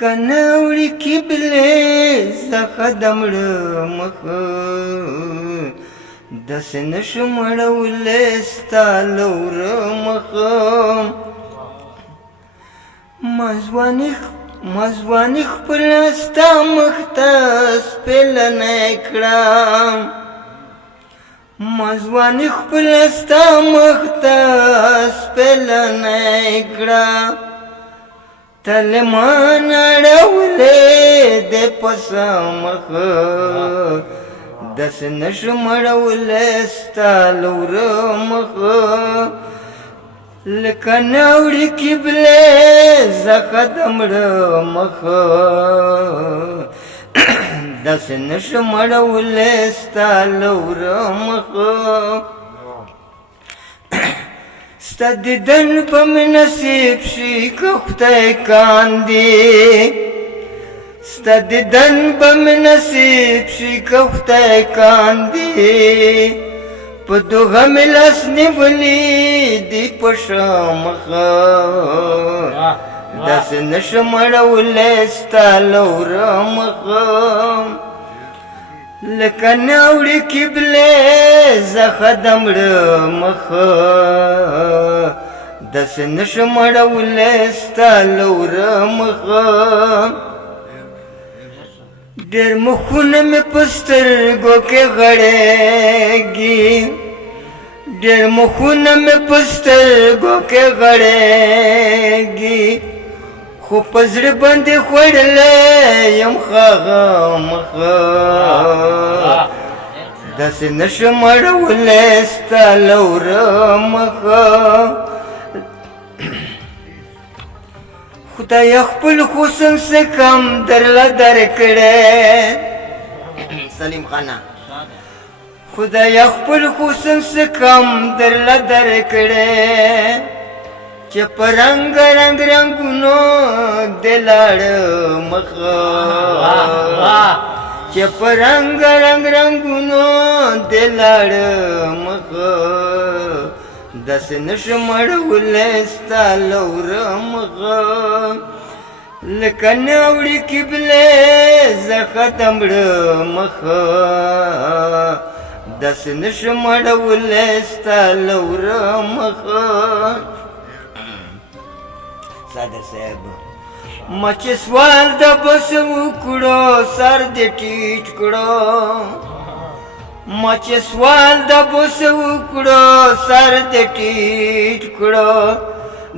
کناوړي قبلې څخه د مړه مخه داسې نشم اړولی ستا له وره مخه ما ځواني خپله ستا مخ ته سپېلنی کړم ما ځواني خپله ستا مخ ته سپېلنی کړم تل مان اړولی دی په سمخه داسې نشم اړولی ستا له وره مخه لکه ناوړي قبلې څخه د مړه مخه داسې نشم اړولی ستا له وره مخه ستا دیدن به مې نصیب شي که خدای کاندي ستا دیدن به مې نصیب شي که خدای کاندي په دوغه مې لاس نیولی دی په شمخه داسې نشم اړولی ستا له وره مخه لکه ناوړي قبلې څخه د مړه مخه داسې نشم اړولی ستا له وره مخه ډېر مخونه مې په سترګو کې غړېږي ډېر مخونه مې په سترګو کې غړېږي خو په زړه باندې خوړلی یم هغه مخه داسې نشم اړولی ستا له وره مخه خدای خپل حسن څه کم درله درکړی سلیم خانه خدای خپل حسن څه کم درله درکړی چې په رنګ رنګ رنګونو دې لاړه مخه چې په رنګ رنګ رنګونو دې لاړه مخه داسې نشم اړولی ستا له وره مخه لکه ناوړي قبلې څخه د مړه مخه داسې نشم اړولی ستا له وره مخه صادر صاحب ما چې سوال د بس وکړو سر دې ټیټ کړو ما چې سوال د بس وکړو سر دې ټیټ کړو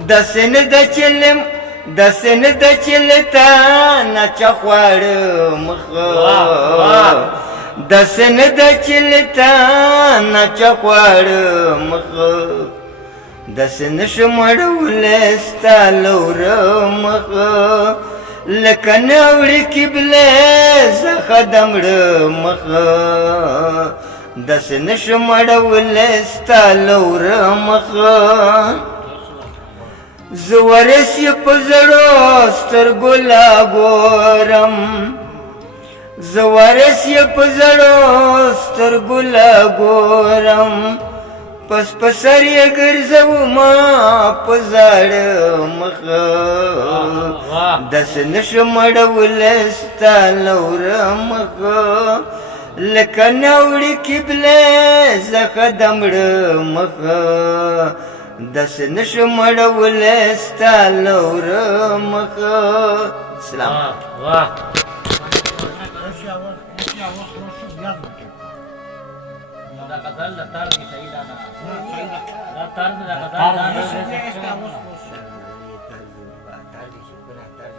داسې نه د چلتا نه چا خواړه مخه داسې نه د چلتا نه چا خواړه مخه داسې نشم اړولی ستا له وره مخه لکه ناوړي قبلې څخه د مړه مخه داسې نشم اړولی ستا له وره مخه زه ورس یې په زړو سترګو لا ګورم زه ورس یې په زړو سترګو لا ګورم پس په سر یې ګرځومه په زاړه مخه داسې نشم اړولی ستا له وره مخه لکه ناوړي قبلې څخه د مړه مخه داسې نشم اړولی ستا له وره مخه سلام دا غزل د تار دی صحیح ده نه دا تار د غزل دا نه ستړی شوم